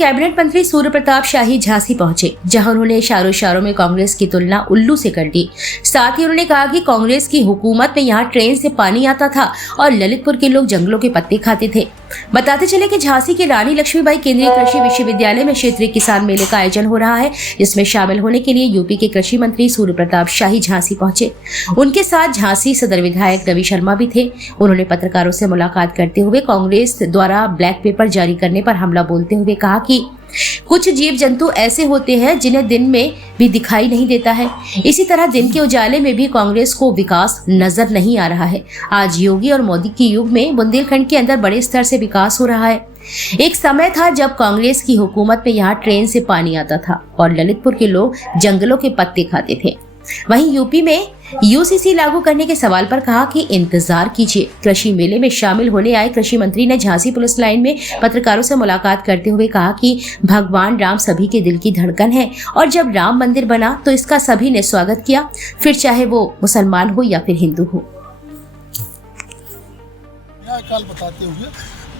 Cabinet मंत्री सूर्य प्रताप शाही झांसी पहुंचे, जहां उन्होंने इशारों में कांग्रेस की तुलना उल्लू से कर दी। साथ ही उन्होंने कहा कि कांग्रेस की हुकूमत में यहां ट्रेन से पानी आता था और ललितपुर के लोग जंगलों के पत्ते खाते थे। बताते चले कि झांसी के रानी लक्ष्मीबाई केंद्रीय कृषि विश्वविद्यालय में क्षेत्रीय किसान मेले का आयोजन हो रहा है, जिसमें शामिल होने के लिए यूपी के कृषि मंत्री सूर्य प्रताप शाही झांसी पहुंचे। उनके साथ झांसी सदर विधायक रवि शर्मा भी थे। उन्होंने पत्रकारों से मुलाकात करते हुए कांग्रेस द्वारा ब्लैक पेपर जारी करने पर हमला बोलते हुए कहा कि कुछ जीव जंतु ऐसे होते हैं जिन्हें दिन में भी दिखाई नहीं देता है। इसी तरह दिन के उजाले में भी कांग्रेस को विकास नजर नहीं आ रहा है। आज योगी और मोदी के युग में बुंदेलखंड के अंदर बड़े स्तर से विकास हो रहा है। एक समय था जब कांग्रेस की हुकूमत में यहाँ ट्रेन से पानी आता था और ललितपुर के लोग जंगलों के पत्ते खाते थे। वहीं यूपी में यूसीसी लागू करने के सवाल पर कहा कि इंतजार कीजिए। कृषि मेले में शामिल होने आए कृषि मंत्री ने झांसी पुलिस लाइन में पत्रकारों से मुलाकात करते हुए कहा कि भगवान राम सभी के दिल की धड़कन है और जब राम मंदिर बना तो इसका सभी ने स्वागत किया, फिर चाहे वो मुसलमान हो या फिर हिंदू हो। कल बताते हुए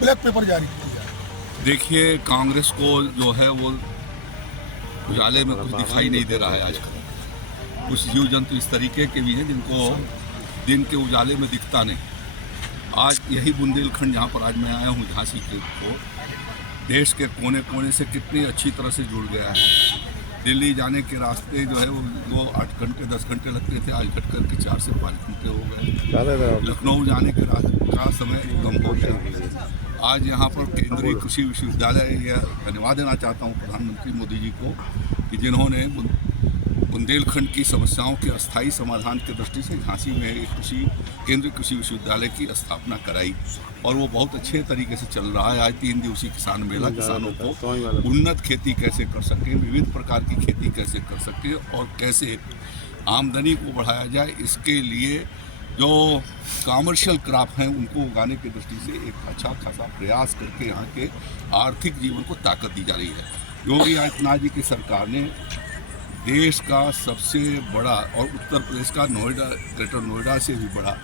ब्लैक पेपर जारी किया। देखिए, कांग्रेस को जो है वो उजाले में कुछ दिखाई नहीं दे रहा है। आजकल कुछ जीव जंतु इस तरीके के भी हैं जिनको दिन के उजाले में दिखता नहीं। आज यही बुंदेलखंड जहाँ पर आज मैं आया हूँ झांसी के को देश के कोने कोने से कितनी अच्छी तरह से जुड़ गया है। दिल्ली जाने के रास्ते जो है वो 8 घंटे 10 घंटे लगते थे, आज घट करके 4 से 5 घंटे हो गए। लखनऊ जाने के का समय कम हो गया। आज यहाँ पर केंद्रीय कृषि विश्वविद्यालय, यह धन्यवाद देना चाहता हूँ प्रधानमंत्री मोदी जी को कि जिन्होंने बुंदेलखंड की समस्याओं के अस्थायी समाधान की दृष्टि से झांसी में एक केंद्रीय कृषि विश्वविद्यालय की स्थापना कराई और वो बहुत अच्छे तरीके से चल रहा है। आज 3 दिवसीय किसान मेला किसानों को उन्नत खेती कैसे कर सकें, विविध प्रकार की खेती कैसे कर सकें और कैसे आमदनी को बढ़ाया जाए, इसके लिए जो कॉमर्शियल क्रॉप हैं उनको उगाने की दृष्टि से एक अच्छा खासा प्रयास करके यहाँ के आर्थिक जीवन को ताकत दी जा रही है। योगी आदित्यनाथ जी की सरकार ने देश का सबसे बड़ा और उत्तर प्रदेश का नोएडा, ग्रेटर नोएडा से भी बड़ा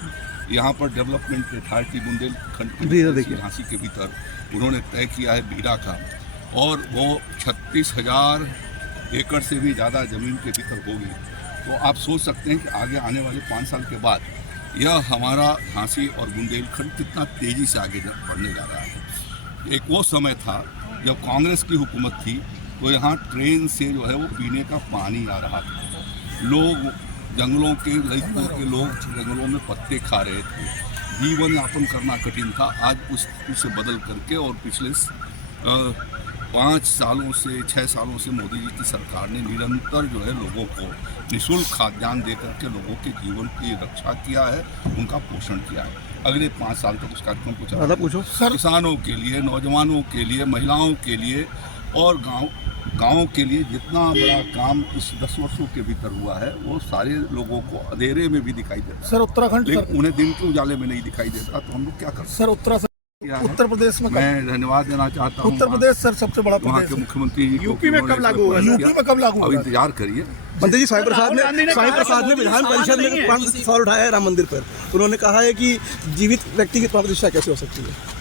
यहाँ पर डेवलपमेंट अथॉरिटी बुंदेलखंड के झांसी के भीतर उन्होंने तय किया है बीड़ा का, और वो 36,000 एकड़ से भी ज़्यादा ज़मीन के भीतर होगी। तो आप सोच सकते हैं कि आगे आने वाले 5 साल के बाद यह हमारा झांसी और बुंदेलखंड कितना तेज़ी से आगे बढ़ने जा रहा है। एक वो समय था जब कांग्रेस की हुकूमत थी तो यहाँ ट्रेन से जो है वो पीने का पानी आ रहा था। लोग जंगलों के, ललितपुर के लोग जंगलों में पत्ते खा रहे थे, जीवन यापन करना कठिन था। आज उसे बदल करके और पिछले 5 सालों से 6 सालों से मोदी जी की सरकार ने निरंतर जो है लोगों को निःशुल्क खाद्यान्न दे करके लोगों के जीवन की रक्षा किया है, उनका पोषण किया है। अगले 5 साल तक उस कार्यक्रम को चलाना किसानों के लिए, नौजवानों के लिए, महिलाओं के लिए और गाँव के लिए जितना बड़ा काम इस 10 वर्षों के भीतर हुआ है वो सारे लोगों को अंधेरे में भी दिखाई देता है। सर उत्तराखंड, लेकिन उन्हें दिन के उजाले में नहीं दिखाई देता, तो हम लोग क्या करते? सर उत्तर प्रदेश में मैं धन्यवाद देना चाहता हूँ। उत्तर प्रदेश सर सबसे बड़ा वहाँ के मुख्यमंत्री जी यूपी में कब लागू होगा? यूपी में कब लागू होगा? अब इंतजार करिए। मंत्री जी, साईं प्रसाद ने विधान परिषद में सवाल उठाया है राम मंदिर पर। उन्होंने कहा है कि जीवित व्यक्ति की प्राण प्रतिष्ठा कैसे हो सकती है?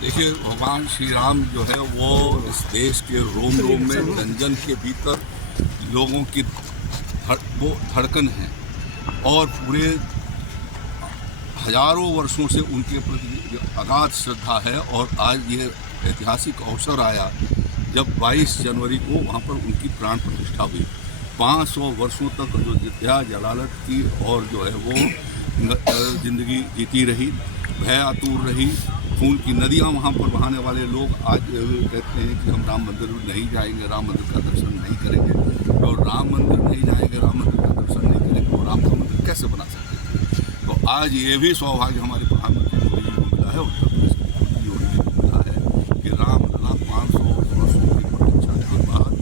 देखिए, भगवान श्री राम जो है वो इस देश के रोम रोम में, जन जन के भीतर लोगों की वो धड़कन है और पूरे हजारों वर्षों से उनके प्रति अगाध श्रद्धा है। और आज ये ऐतिहासिक अवसर आया जब 22 जनवरी को वहाँ पर उनकी प्राण प्रतिष्ठा हुई। 500 वर्षों तक जो जिद्दा जलालत की और जो है वो जिंदगी जीती रही, भय आतुर रही, खून की नदियाँ वहाँ पर बहाने वाले लोग आज कहते हैं कि हम राम मंदिर नहीं जाएंगे, राम मंदिर का दर्शन नहीं करेंगे। और राम मंदिर नहीं जाएंगे, राम मंदिर का दर्शन नहीं करेंगे, तो राम का मंदिर कैसे बना सकते हैं? तो आज ये भी सौभाग्य हमारे प्रधानमंत्री मोदी जी को मिला है, उत्तर प्रदेश की मुख्यमंत्री योगी जी को मिला है कि राम लला 500 वर्षों की प्रतीक्षा के बाद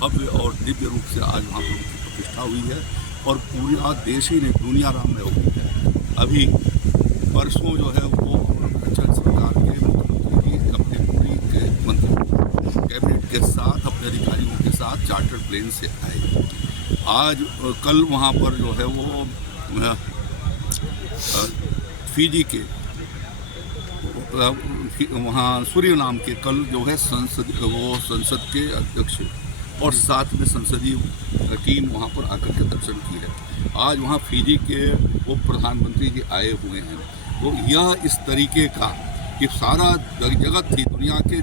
भव्य और दिव्य रूप से आज वहाँ पर उनकी प्रतिष्ठा हुई है और पूरा देश ही नहीं, दुनिया राम में हो गई है। अभी परसों जो है वो सरकार के मुख्यमंत्री जी अपने पूरी के मंत्री कैबिनेट के साथ, अपने अधिकारियों के साथ चार्टर्ड प्लेन से आए। आज कल वहाँ पर जो है वो फिजी के वहाँ सूर्य नाम के कल जो है संसद के अध्यक्ष और साथ में संसदीय टीम वहाँ पर आकर के दर्शन की है। आज वहाँ फिजी के उप प्रधानमंत्री जी आए हुए हैं। तो यह इस तरीके का कि सारा जगत थी दुनिया के